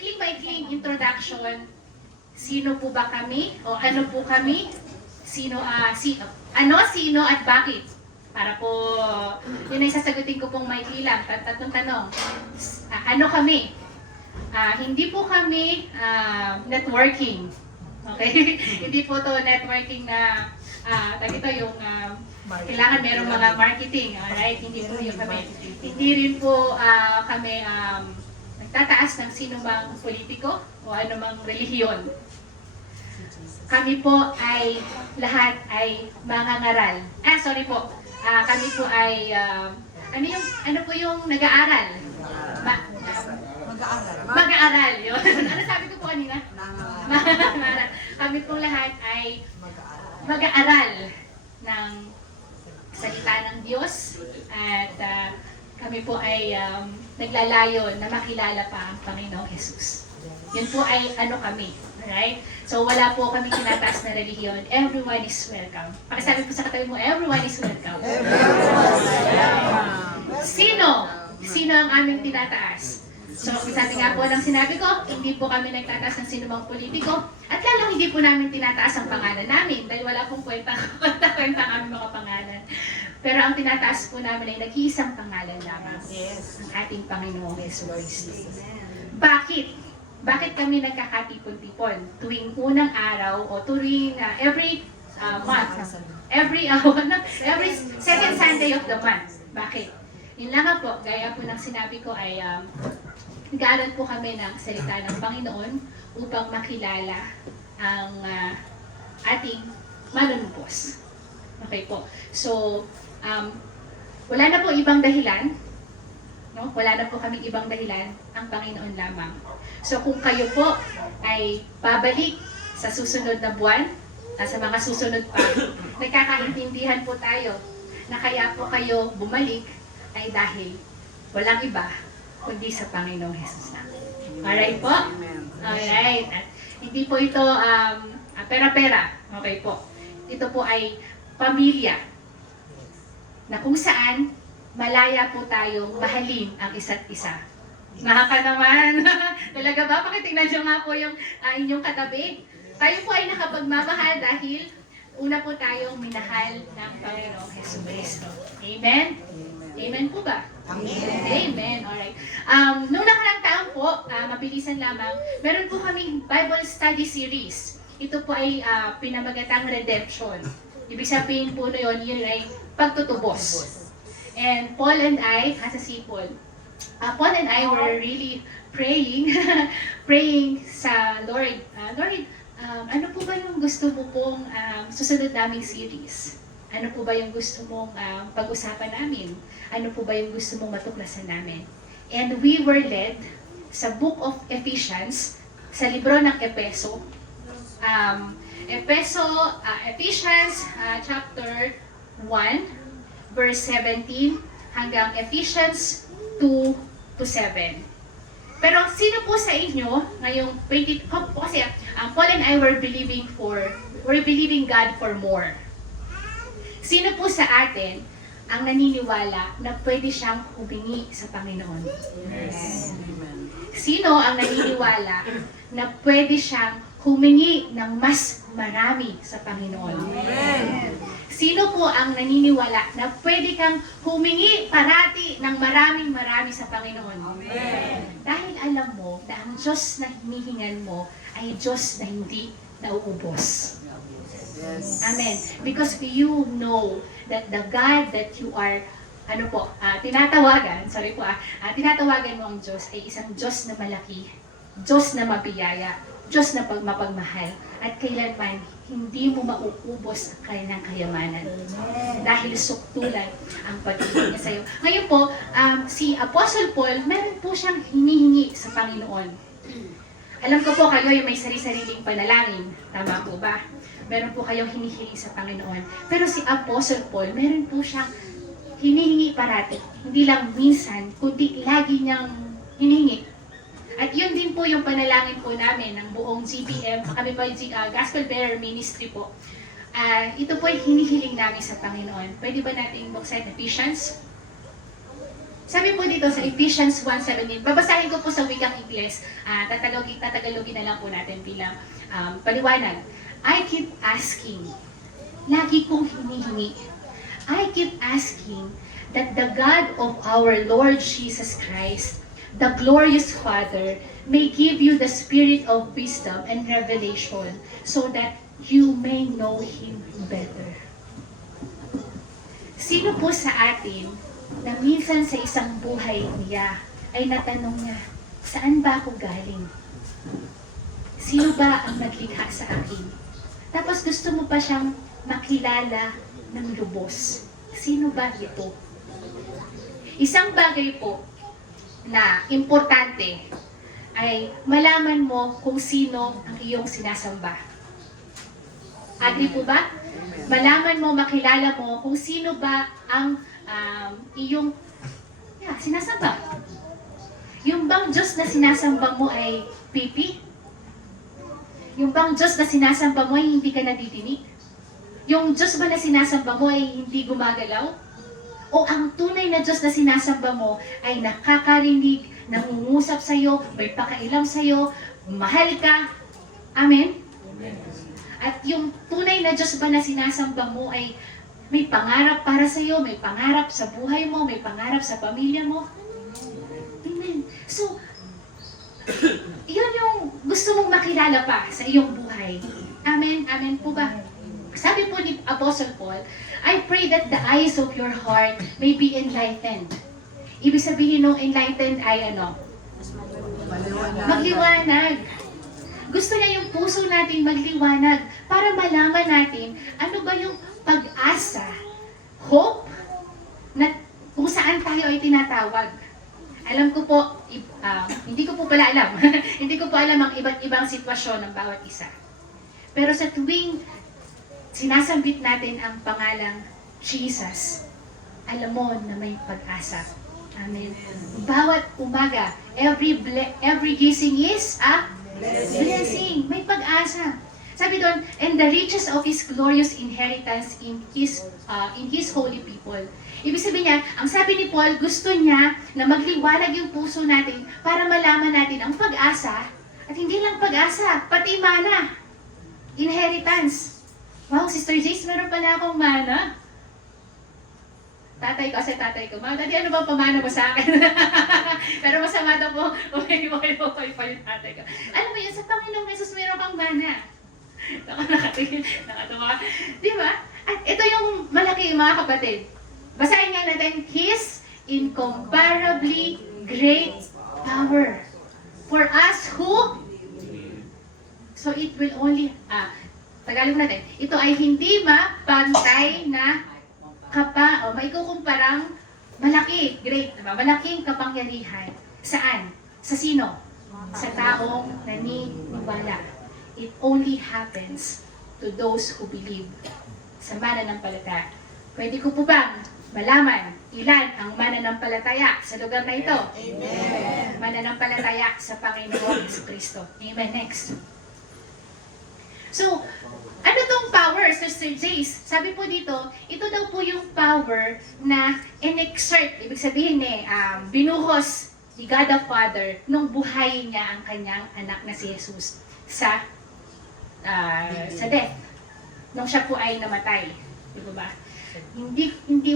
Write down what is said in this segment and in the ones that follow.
maikling introduction. Sino po ba kami? O ano po kami? Sino, sino at bakit? Para po, yun ay sasagutin ko pong maikli lang. Tatlong tanong. Ano kami? Hindi po kami networking. Okay? Hindi po to networking na ito yung kailangan merong mga marketing. Alright? Hindi po yung kami. Hindi rin po kami nagtataas ng sino mang politiko o anumang relihiyon. Kami po ay lahat ay mangangaral. Sorry po. Kami po ay ano po yung nag-aaral? Mag-aaral. Yun. Ano sabi ko po kanina? Mangangaral. Kami po lahat ay mag-aaral ng salita ng Diyos at kami po ay naglalayon na makilala pa ang Panginoong Jesus. Yun po ay ano kami. Alright? So wala po kami tinataas na relihiyon. Everyone is welcome. Pakisabi po sa katabi mo, everyone is welcome. Sino? Sino ang aming tinataas? So sabi nga po ng sinabi ko, hindi po kami nagtataas ng sinumang politiko at lalong hindi po namin tinataas ang pangalan namin dahil wala pong kwenta ang aming mga pangalan. Pero ang tinataas po namin ay nag-iisang pangalan lamang. Yes. Ang ating Panginoong Jesus. Bakit? Bakit kami nagkakatipon-tipon? Tuwing unang araw o tuwing every month, every second Sunday of the month. Bakit? Yun lang po, gaya po ng sinabi ko ay nag-aaral po kami ng salita ng Panginoon upang makilala ang ating manunumbos. Okay po. So, wala na po ibang dahilan. No? Wala na po kaming ibang dahilan. Ang Panginoon lamang. So kung kayo po ay babalik sa susunod na buwan, sa mga susunod pa, nagkakaintindihan po tayo na kaya po kayo bumalik ay dahil walang iba kundi sa Panginoong Jesus natin. Alright po? Alright. At hindi po ito pera-pera. Okay po. Ito po ay pamilya na kung saan malaya po tayong mahalin ang isa't isa. Mahaka naman. Talaga ba? Pakitingnan nyo nga po yung inyong katabi. Tayo po ay nakapagmamahal dahil una po tayong minahal ng Panginoong Jesucristo. Amen? Amen po ba? Amen. Amen. Alright. Noong nakarang taon po, mabilisan lamang, meron po kaming Bible Study Series. Ito po ay pinamagatang redemption. Ibig sabihin po yun ay pagtutubos. And Paul and I, si Paul, Paul and I were really praying, praying sa Lord. Lord, ano po ba yung gusto mo pong susunod naming series? Ano po ba yung gusto mong pag-usapan namin? Ano po ba yung gusto mong matuklasan namin? And we were led sa Book of Ephesians, sa libro ng Epeso. Ephesians chapter 1, verse 17 hanggang Ephesians 2-7. Pero sino po sa inyo ngayong kasi Paul and I we're believing God for more. Sino po sa atin ang naniniwala na pwede siyang humingi sa Panginoon? Yes. Sino ang naniniwala na pwede siyang humingi ng mas marami sa Panginoon? Amen. Sino po ang naniniwala na pwede kang humingi parati ng maraming-marami sa Panginoon? Amen. Dahil alam mo na ang Diyos na hinihingan mo ay Diyos na hindi nauubos. Yes. Amen. Because you know that the God that you are tinatawagan mo ang Diyos ay isang Diyos na malaki, Diyos na mabiyaya, Diyos na mapagmahal, at kailanman hindi mo mauubos ang kanyang kayamanan. Dahil suktulan ang pag-ibig niya sa iyo. Ngayon po, si Apostle Paul, meron po siyang hinihingi sa Panginoon. Alam ko po kayo yung may sarili-sariling panalangin. Tama po ba? Meron po kayong hinihingi sa Panginoon. Pero si Apostle Paul, meron po siyang hinihingi parati. Hindi lang minsan, kundi lagi niyang hinihingi. At yun din po yung panalangin po namin ng buong GBM, kami po yung Gospel Bearer Ministry po. Ito po yung hinihiling namin sa Panginoon. Pwede ba natin buksan Ephesians? Sabi po dito sa Ephesians 1:17, babasahin ko po sa wikang Ingles, tatagalogin na lang po natin bilang paliwanag. I keep asking, lagi kong hinihingi, I keep asking that the God of our Lord Jesus Christ, the glorious Father, may give you the spirit of wisdom and revelation so that you may know Him better. Sino po sa atin na minsan sa isang buhay niya ay natanong niya, saan ba ako galing? Sino ba ang naglikha sa akin? Tapos gusto mo pa siyang makilala ng lubos. Sino ba ito? Isang bagay po na importante ay malaman mo kung sino ang iyong sinasamba. Agree po ba? Malaman mo, makilala mo kung sino ba ang iyong sinasamba. Yung bang Diyos na sinasamba mo ay pipi? Yung bang Diyos na sinasamba mo ay hindi ka nadidinig? Yung Diyos ba na sinasamba mo ay hindi gumagalaw? O ang tunay na Diyos na sinasamba mo ay nakakarinig, nangungusap sa'yo, may pakailam sa'yo, mahal ka? Amen? At yung tunay na Diyos ba na sinasamba mo ay may pangarap para sa'yo, may pangarap sa buhay mo, may pangarap sa pamilya mo? Amen. So, yun yung gusto mong makilala pa sa iyong buhay. Amen? Amen po ba? Sabi po ni Apostle Paul, I pray that the eyes of your heart may be enlightened. Ibig sabihin ng enlightened ay ano? Magliwanag. Gusto niya yung puso natin magliwanag para malaman natin ano ba yung pag-asa, hope, na kung saan tayo ay tinatawag. Alam ko po, hindi ko po pala alam. Hindi ko po alam ang iba't ibang sitwasyon ng bawat isa. Pero sa tuwing sinasambit natin ang pangalang Jesus, alam mo na may pag-asa. Amen. Bawat umaga, every gising is a blessing. May pag-asa. Sabi doon, and the riches of His glorious inheritance in His holy people. Ibig sabihin niya, ang sabi ni Paul, gusto niya na magliwanag yung puso natin para malaman natin ang pag-asa, at hindi lang pag-asa, pati mana. Inheritance. Wow, Sister Jace, meron pala akong mana. Tatay ko, Mama, Daddy, ano bang pamana mo sa akin? Pero masama daw po, okay pa yung tatay ko. Alam mo yun, sa Panginoong Jesus, meron kang mana. Nakatawa. Di ba? At ito yung malaki, mga kapatid. Basahin nga natin, His incomparably great power. For us who? So it will only, Tagalog natin, ito ay hindi mapantay na may kukumparang malaki, great, diba? Malaking kapangyarihan. Saan? Sa sino? Sa taong naniniwala. It only happens to those who believe. Sa mananampalataya. Pwede ko po bang malaman ilan ang mananampalataya sa lugar na ito? Amen. Mananampalataya sa Panginoong Kristo. Amen. Next. So, ano tong power, Sister Jace? Sabi po dito, ito daw po yung power na in-exert, ibig sabihin binuhos ni God the Father nung buhay niya ang kanyang anak na si Jesus sa death. Nung siya po ay namatay. Di ba?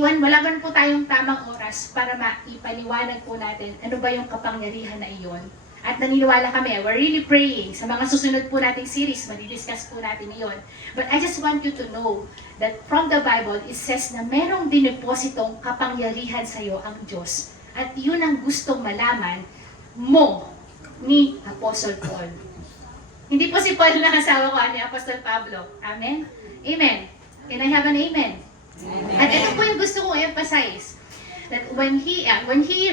Wala man po tayong tamang oras para maipaliwanag po natin ano ba yung kapangyarihan na iyon. At naniniwala kami, we're really praying sa mga susunod po nating series, madidiscuss po natin iyon. But I just want you to know that from the Bible, it says na merong dinepositong kapangyarihan sa iyo ang Diyos. At yun ang gustong malaman mo ni Apostle Paul. Hindi po si Paul na asawa ko, ni Apostle Pablo. Amen? Amen. Can I have an amen? Amen. At ito po yung gusto kong emphasize. That when he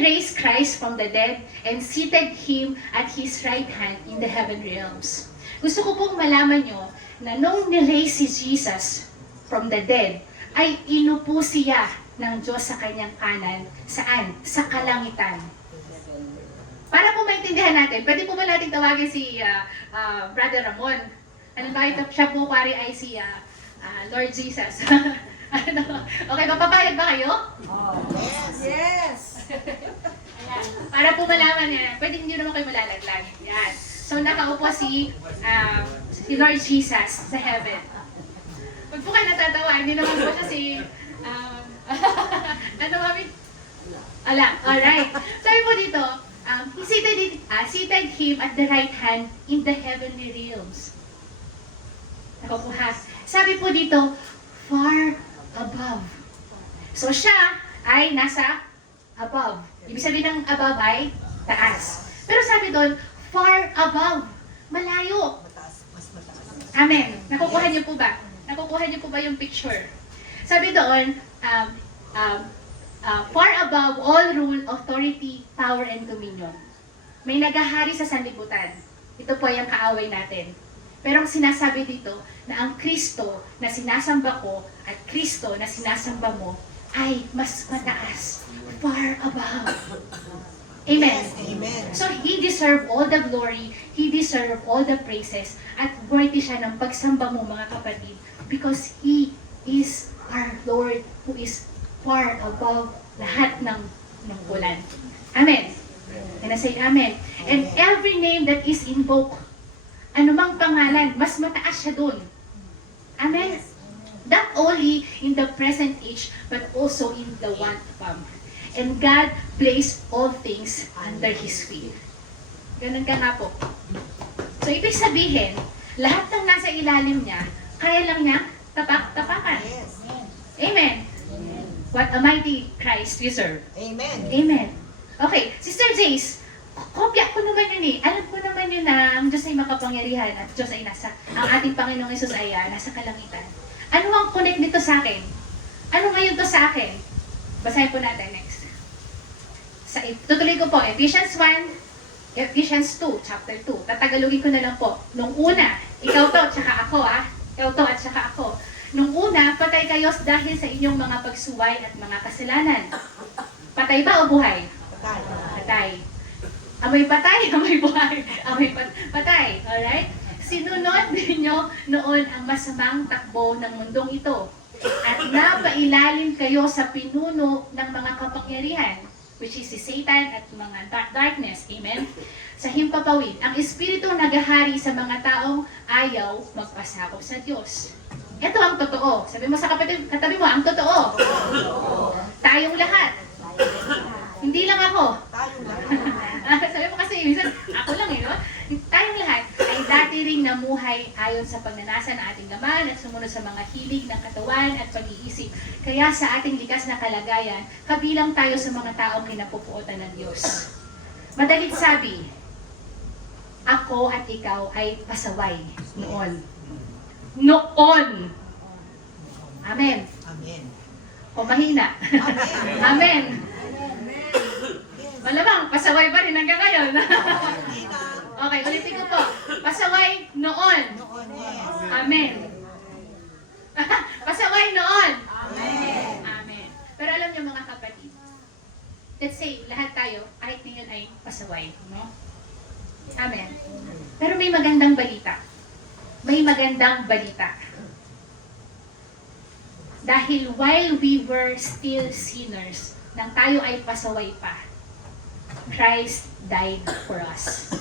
raised Christ from the dead and seated Him at His right hand in the heaven realms. Gusto ko pong malaman nyo na nung ni-raise si Jesus from the dead, ay inupo siya ng Diyos sa kanyang kanan. Saan? Sa kalangitan. Para po maintindihan natin, pwede po ba natin tawagin si Brother Ramon? Ano ba ito? Siya po pari ay si Lord Jesus. Okay, mapapayag ba kayo? Oh, yes! Ayan. Para po malaman yan, pwede hindi naman kayo malalaglag. Yan. So, nakaupo si Lord Jesus sa heaven. Pag po kayo natatawa, hindi naman po siya ano mami? Alright. Sabi po dito, he seated him at the right hand in the heavenly realms. Ako po ha. Sabi po dito, far above. So siya ay nasa above. Ibig sabihin ng above ay taas. Pero sabi doon, far above. Malayo. Amen. Nakukuha niyo po ba? Nakukuha niyo po ba yung picture? Sabi doon, far above all rule, authority, power, and dominion. May nagahari sa sanlibutan. Ito po yung kaaway natin. Pero ang sinasabi dito na ang Kristo na sinasamba ko at Kristo na sinasamba mo ay mas mataas. Far above. Amen. Amen. So He deserve all the glory, He deserve all the praises, at worthy siya ng pagsamba mo mga kapatid because He is our Lord who is far above lahat ng bulan. Amen. And I say Amen. And every name that is invoked, anumang pangalan, mas mataas siya dun. Amen. Not only in the present age, but also in the one to come. And God placed all things under His feet. Ganun ka nga po. So, ibig sabihin, lahat ng nasa ilalim niya, kaya lang niya tapak-tapakan. Amen. What a mighty Christ we serve. Amen. Amen. Okay, Sister Jace, kopya ko naman yun eh. Alam ko naman yun na ang Diyos ay makapangyarihan at Diyos ay ang ating Panginoong Yesus ay nasa kalangitan. Ano ang connect nito sa akin? Ano ngayon to sa akin? Basahin po natin next. Tutuloy ko po, Ephesians 1, Ephesians 2, chapter 2. Tatagalogin ko na lang po. Nung una, ikaw to, tsaka ako Ikaw to at tsaka ako. Nung una, patay kayo dahil sa inyong mga pagsuway at mga kasalanan. Patay ba o buhay? Patay. Patay. Amoy patay, amoy buhay. Amoy patay. Alright? Sinunod ninyo noon ang masamang takbo ng mundong ito. At napailalim kayo sa pinuno ng mga kapangyarihan, which is si Satan at mga darkness. Amen? Sa himpapawid, ang Espiritu naghahari sa mga taong ayaw magpasakop sa Diyos. Ito ang totoo. Sabi mo sa katabi mo, ang totoo. Tayong lahat. Hindi lang ako. Tayong lahat. Sabi mo kasi, minsan, ako lang no? Tayong lahat ay dati ring namuhay ayon sa pagnanasa ng ating laman at sumunod sa mga hilig ng katawan at pag-iisip. Kaya sa ating likas na kalagayan, kabilang tayo sa mga taong kinapupuotan ng Diyos. Madalit sabi, ako at ikaw ay pasaway noon. Noon. Amen. Amen. O mahina. Amen. Amen. Malamang, pasaway pa rin hanggang ngayon. Okay, ulitin ko po. Pasaway noon. Noon, yes. Amen. Pasaway noon. Amen. Amen. Pero alam niyo mga kapatid, let's say, lahat tayo, kahit ngayon ay pasaway. No? Amen. Pero may magandang balita. May magandang balita. Dahil while we were still sinners, nang tayo ay pasaway pa, Christ died for us.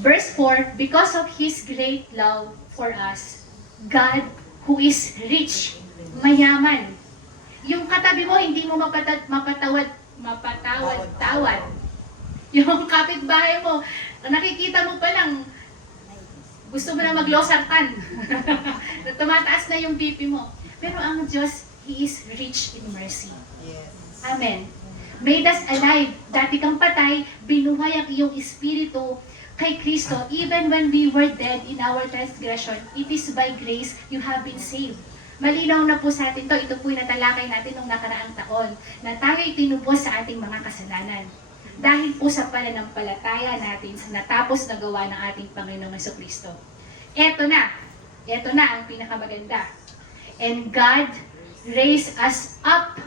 Verse 4, because of His great love for us, God, who is rich, mayaman. Yung katabi mo, hindi mo mapatawad. Yung kapitbahay mo, nakikita mo pa lang, gusto mo na maglosartan. Tumataas na yung BP mo. Pero ang Diyos, He is rich in mercy. Yes. Amen. Made us alive. Dati kang patay, binuhay ang iyong espiritu kay Kristo. Even when we were dead in our transgression, it is by grace you have been saved. Malinaw na po sa atin to. Ito po yung natalakay natin nung nakaraang taon na tayo'y tinubos sa ating mga kasalanan. Dahil po sa pananampalataya natin sa natapos na gawa ng ating Panginoong Jesucristo. Ito na ang pinakamaganda. And God raised us up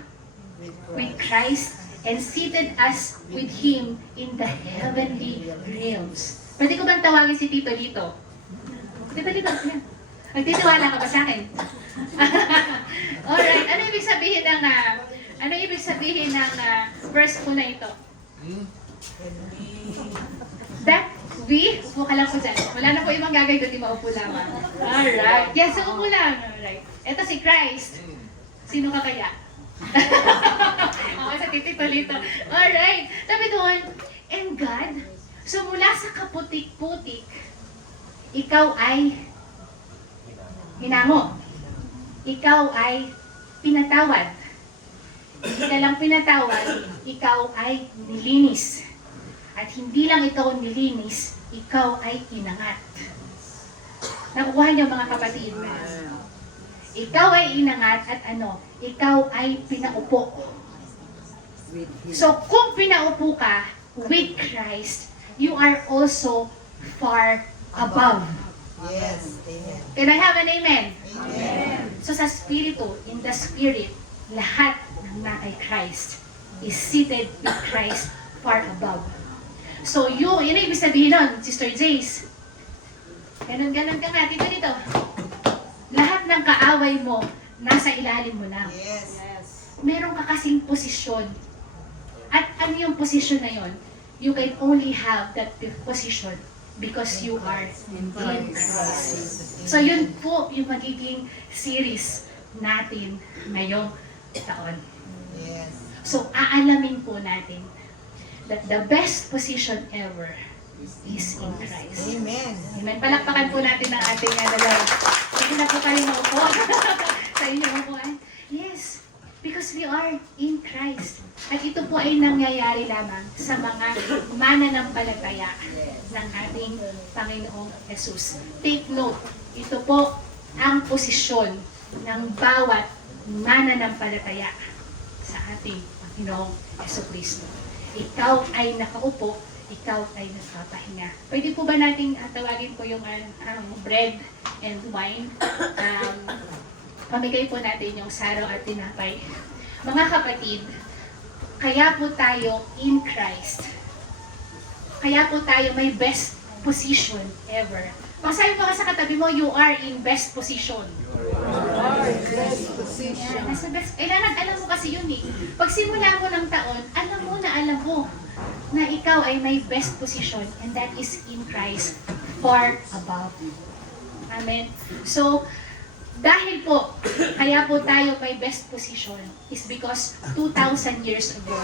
with Christ and seated us with Him in the heavenly realms. Pwede ko bang tawagin si Tito dito? Dito. Nagtitiwala ka ba sa akin? Alright, ano ibig sabihin ng Ano ibig sabihin ng verse po na ito? That we, upo ka lang po dyan. Wala na po ibang gagawin kundi maupo lamang. Alright. Yes, so upo lang. Alright. Ito si Christ. Sino ka kaya? Ako sa titito-lito. Alright. Sabi doon, and God, so mula sa kaputik-putik, ikaw ay hinamo. Ikaw ay pinatawad. Hindi ka lang pinatawad, ikaw ay nilinis. At hindi lang ikaw nilinis, ikaw ay inangat. Nakukuha niyo mga kapatid. Ikaw ay inangat at ano? Ikaw ay pinaupo. So kung pinaupo ka with Christ, you are also far above. Yes. Amen. Can I have an amen? Amen. So sa spirito, in the spirit, lahat ng nakay Christ is seated with Christ far above. So yun ang ibig sabihin nun, Sister Jace. Ganon-ganon ka nga, dito. Lahat ng kaaway mo, nasa ilalim mo na. Yes. Meron ka kasing posisyon. At ano yung posisyon na yon? You can only have that position because you are in Christ. So yun po yung magiging series natin ngayong taon. Yes. So aalamin po natin that the best position ever is in Christ. Amen. Amen. Palakpakan po natin ang ating dalawa. Hindi na po kayo maupo sa inyong upuan. Yes, because we are in Christ. At ito po ay nangyayari lamang sa mga mananampalataya ng ating Panginoong Jesus. Take note, ito po ang posisyon ng bawat mananampalataya sa ating Panginoong Jesucristo. Ikaw ay nakaupo, ikaw ay nagpapahinga. Pwede po ba nating tawagin po yung bread and wine? Pamigay po natin yung saro at tinapay. Mga kapatid, kaya po tayo in Christ. Kaya po tayo may best position ever. Pasabi mo ka sa katabi mo, you are in best position. Yeah, nasa best. Kailangan alam mo kasi yun eh. Pag simula mo ng taon, alam mo na ikaw ay may best position and that is in Christ far above. Amen. So, dahil po, kaya po tayo may best position is because 2,000 years ago,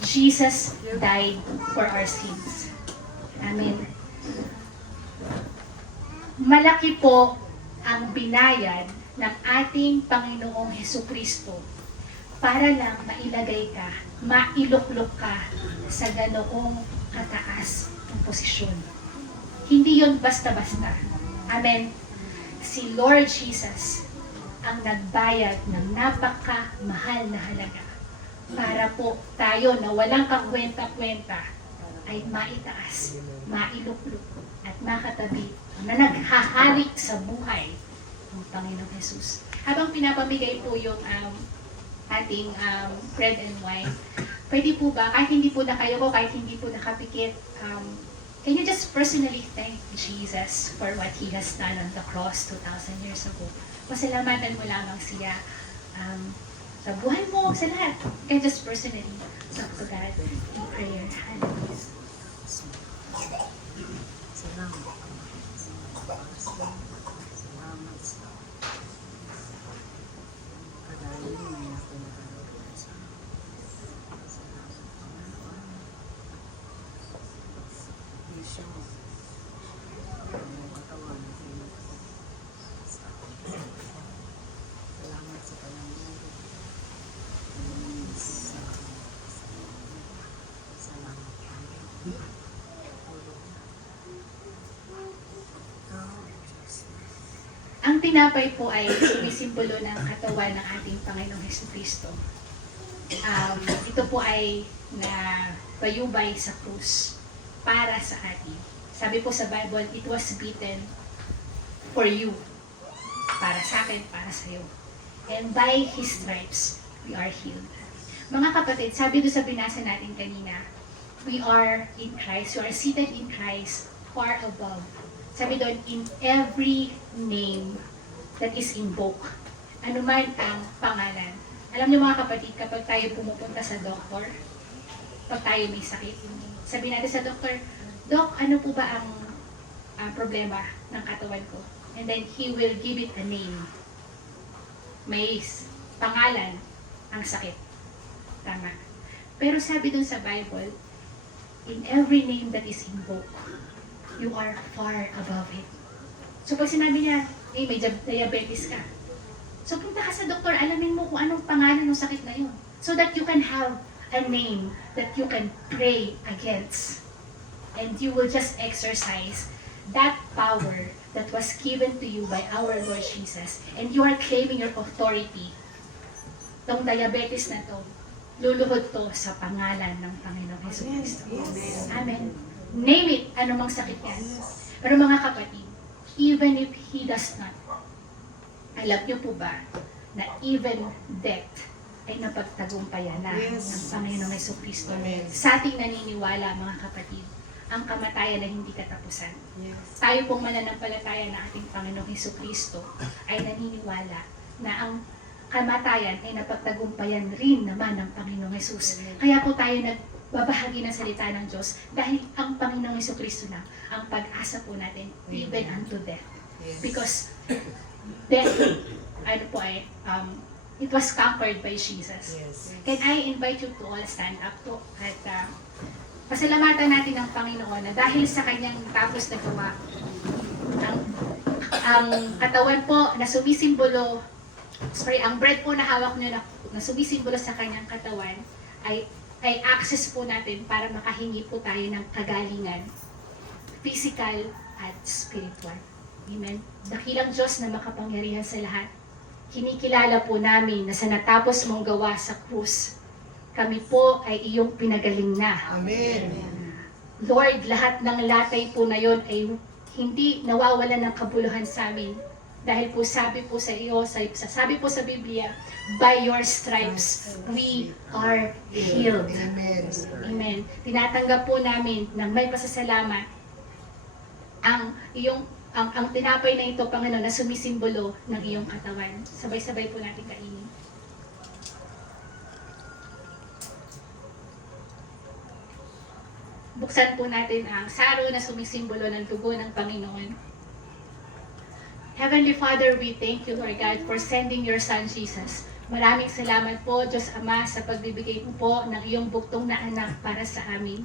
Jesus died for our sins. Amen. Malaki po ang binayad ng ating Panginoong Hesukristo para lang mailagay ka, mailuklok ka sa ganoong kataas ng posisyon. Hindi yon basta-basta. Amen. Si Lord Jesus ang nagbayad ng napakamahal na halaga para po tayo na walang kakwenta-kwenta ay maitaas, mailuklok at makatabi na naghahalik sa buhay ng Panginoong Jesus. Habang pinapamigay po yung ating bread and wine, pwede po ba, kahit hindi po na kayo ko, kahit hindi po nakapikit, can you just personally thank Jesus for what He has done on the cross 2,000 years ago? Pasalamatan mo lamang siya sa buhay mo, sa lahat. And just personally talk to God in prayer. Hallelujah. Ang tinapay po ay sumisimbolo ng katawan ng ating Panginoong Jesucristo. Ito po ay bayubay sa krus para sa atin. Sabi po sa Bible, it was beaten for you. Para sa akin, para sa iyo. And by His stripes, we are healed. Mga kapatid, sabi doon sa binasa natin kanina, we are in Christ, we are seated in Christ, far above. Sabi doon, in every name that is invoked, anuman ang pangalan Alam niyo mga kapatid, kapag tayo pumupunta sa doktor, pag tayo may sakit, sabihin natin sa doktor, Dok, ano po ba ang problema ng katawan ko? And then he will give it a name. May pangalan ang sakit. Tama. Pero sabi dun sa Bible, in every name that is invoked, you are far above it. So pag sinabi niya, may diabetes ka. So punta ka sa doktor, alamin mo kung anong pangalan ng sakit na yun. So that you can have a name that you can pray against. And you will just exercise that power that was given to you by our Lord Jesus. And you are claiming your authority. Tong diabetes na to, luluhod to sa pangalan ng Panginoong Hesus Kristo. Yes. Amen. Name it, anumang sakit yan. Pero mga kapatid, even if He does not, alam niyo po ba na even death ay napagtagumpayan na ng Panginoong Hesus Kristo. Amen. Sa ating naniniwala, mga kapatid, ang kamatayan na hindi katapusan. Yes. Tayo pong mananampalataya na ating Panginoong Hesus Kristo ay naniniwala na ang kamatayan ay napagtagumpayan rin naman ng Panginoong Hesus. Kaya po tayo nagbabahagi ng salita ng Diyos dahil ang Panginoong Hesus Kristo na ang pag-asa po natin even unto death. Yes. Because death, ano po ay, it was conquered by Jesus. Yes. Can I invite you to all stand up po at pasalamatan natin ang Panginoon na dahil sa kanyang tapos na gawa, ang katawan po na sumisimbolo, ang bread po na hawak nyo na sumisimbolo sa kanyang katawan ay access po natin para makahingi po tayo ng kagalingan, physical at spiritual. Amen. Dakilang Diyos na makapangyarihan sa lahat, kinikilala po namin na sa natapos mong gawa sa krus, kami po ay iyong pinagaling na. Amen. Lord, lahat ng latay po na yon ay hindi nawawalan ng kabuluhan sa amin. Dahil po sabi po sa iyo, sabi po sa Biblia, by your stripes we are healed. Amen. Amen. Tinatanggap po namin ng may pasasalamat ang tinapay na ito, Panginoon, na sumisimbolo ng iyong katawan. Sabay-sabay po natin kainin. Buksan po natin ang saro na sumisimbolo ng dugo ng Panginoon. Heavenly Father, we thank you, Lord God, for sending your Son, Jesus. Maraming salamat po, Diyos Ama, sa pagbibigay mo po ng iyong buktong na anak para sa amin.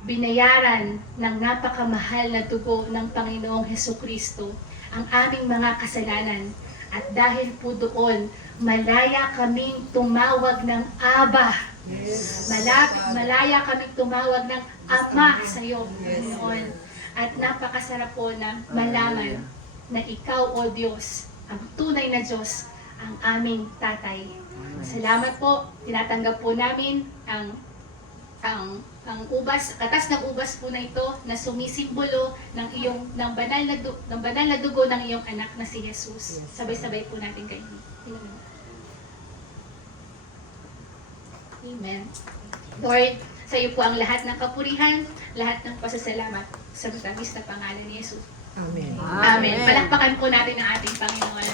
Binayaran ng napakamahal na dugo ng Panginoong Hesukristo ang aming mga kasalanan. At dahil po doon, malaya kaming tumawag ng Aba. Yes. Malaya kaming tumawag ng Ama sa iyo, Panginoon. At napakasarap po na malaman na ikaw, O Diyos, ang tunay na Diyos, ang aming tatay. Salamat po, tinatanggap po namin ang ubas, katas ng ubas po na ito na sumisimbolo ng banal na dugo ng iyong anak na si Jesus. Sabay-sabay po natin kayo. Amen. Lord, sa iyo po ang lahat ng kapurihan, lahat ng pasasalamat sa matamis na pangalan ni Jesus. Amen. Amen. Palakpakan po natin ang ating Panginoon.